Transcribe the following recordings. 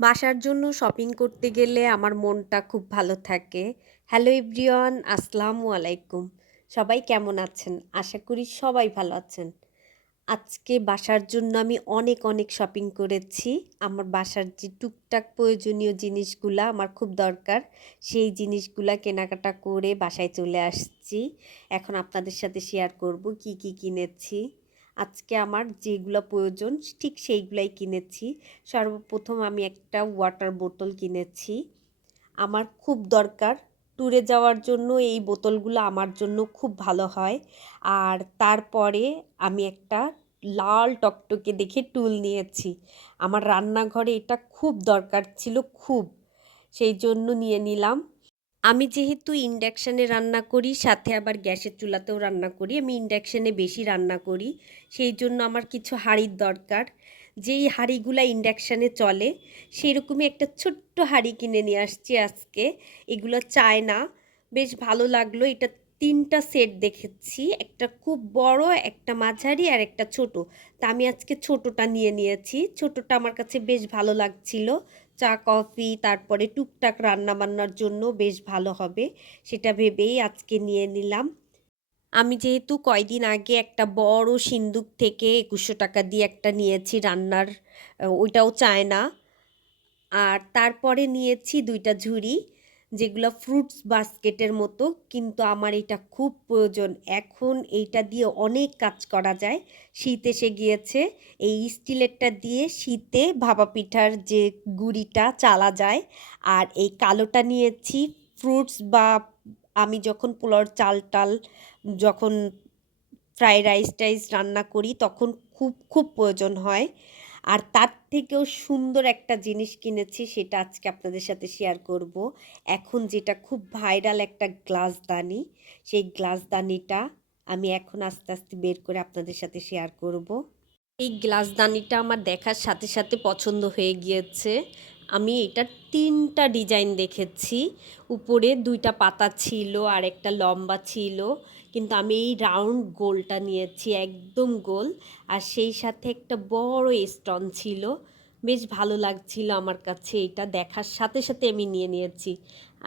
বাসার জন্য শপিং করতে গেলে আমার মনটা খুব ভালো থাকে। হ্যালো এভরিওয়ান, আসসালামু আলাইকুম। সবাই কেমন আছেন? আশা করি সবাই ভালো আছেন। আজকে বাসার জন্য আমি অনেক অনেক শপিং করেছি। আমার বাসার যে টুকটাক প্রয়োজনীয় জিনিসগুলা আমার খুব দরকার, সেই জিনিসগুলা কেনাকাটা করে বাসায় চলে আসছি। এখন আপনাদের সাথে শেয়ার করব কি কি কিনেছি। আজকে আমার যেগুলো প্রয়োজন ঠিক সেইগুলাই কিনেছি। সর্বপ্রথম আমি একটা ওয়াটার বোতল কিনেছি। আমার খুব দরকার, ট্যুরে যাওয়ার জন্য এই বোতলগুলো আমার জন্য খুব ভালো হয়। আর তারপরে আমি একটা লাল টকটকে দেখে টুল নিয়েছি। আমার রান্নাঘরে এটা খুব দরকার ছিল, খুব। সেই জন্য নিয়ে নিলাম। আমি যেহেতু ইন্ডাকশানে রান্না করি, সাথে আবার গ্যাসের চুলাতেও রান্না করি, আমি ইন্ডাকশানে বেশি রান্না করি। সেই জন্য আমার কিছু হাঁড়ির দরকার। যেই হাঁড়িগুলা ইন্ডাকশানে চলে সেরকমই একটা ছোট্ট হাঁড়ি কিনে নিয়ে আসছি আজকে। এগুলো চায়না, বেশ ভালো লাগলো। এটা তিনটা সেট দেখেছি, একটা খুব বড়, একটা মাঝারি আর একটা ছোট। তা আমি আজকে ছোটটা নিয়ে নিয়েছি। ছোটটা আমার কাছে বেশ ভালো লাগছিল। চা কফি তারপরে টুকটাক রান্না বান্নার জন্য বেশ ভালো হবে, সেটা ভেবেই আজকে নিয়ে নিলাম। আমি যেহেতু কয়দিন আগে একটা বড় সিন্দুক থেকে ২১০০ টাকা দিয়ে একটা নিয়েছি রান্নার, ওইটাও চায় না। আর তারপরে নিয়েছি দুইটা ঝুড়ি, যেগুলো ফ্রুটস বাস্কেটের মতো, কিন্তু আমার এটা খুব প্রয়োজন। এখন এইটা দিয়ে অনেক কাজ করা যায়। শীত এসে গিয়েছে, এই স্টিলেরটা দিয়ে শীতে ভাপা পিঠার যে গুঁড়িটা চালা যায়। আর এই কালোটা নিয়েছি ফ্রুটস বা আমি যখন পোলাওর চাল টাল, যখন ফ্রাই রাইস টাইস রান্না করি তখন খুব খুব প্রয়োজন হয়। আর তার থেকেও সুন্দর একটা জিনিস কিনেছি, সেটা আজকে আপনাদের সাথে শেয়ার করব। এখন যেটা খুব ভাইরাল একটা গ্লাসদানি, সেই গ্লাসদানিটা আমি এখন আস্তে আস্তে বের করে আপনাদের সাথে শেয়ার করব। এই গ্লাসদানিটা আমার দেখার সাথে সাথে পছন্দ হয়ে গিয়েছে। আমি এটার ৩টা ডিজাইন দেখেছি। উপরে ২টা পাতা ছিল আর একটা লম্বা ছিল, কিন্তু আমি এই রাউন্ড গোলটা নিয়েছি, একদম গোল। আর সেই সাথে একটা বড় স্টোন ছিল। বেশ ভালো লাগছিল আমার কাছে, এটা দেখার সাথে সাথে আমি নিয়ে নিয়েছি।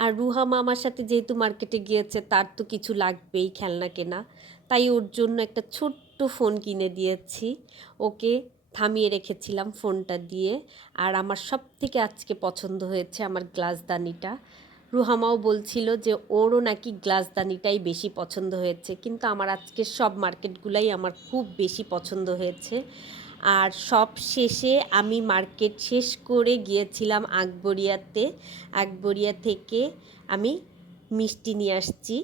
আর রুহামা আমার সাথে যেহেতু মার্কেটে গিয়েছে, তার তো কিছু লাগবেই, খেলনা কেনা। তাই ওর জন্য একটা ছোট্ট ফোন কিনে দিয়েছি। ওকে থামিয়ে রেখেছিলাম ফোনটা দিয়ে। আর আমার সব থেকে আজকে পছন্দ হয়েছে আমার গ্লাসদানিটা। রুহামাও বলছিল যে ওরও নাকি গ্লাসদানিটাই বেশি পছন্দ হয়েছে, কিন্তু আমার আজকে সব মার্কেটগুলাই আমার খুব বেশি পছন্দ হয়েছে। আর সব শেষে আমি মার্কেট শেষ করে গিয়েছিলাম আকবরিয়াতে। আকবরিয়া থেকে আমি মিষ্টি নিয়ে আসছি।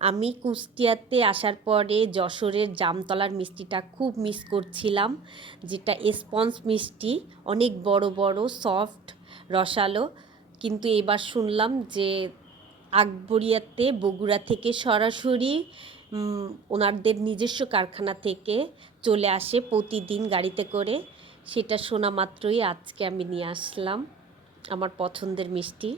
আমি কুষ্টিয়াতে আসার পরে যশোরের জামতলার মিষ্টিটা খুব মিস করছিলাম, যেটা স্পঞ্জ মিষ্টি, অনেক বড় বড় সফট রসালো। কিন্তু এবার শুনলাম যে আকবরিয়াতে বগুড়া থেকে সরাসরি ওনাদের নিজস্ব কারখানা থেকে চলে আসে প্রতিদিন গাড়িতে করে। সেটা শোনা মাত্রই আজকে আমি নিয়ে আসলাম আমার পছন্দের মিষ্টি।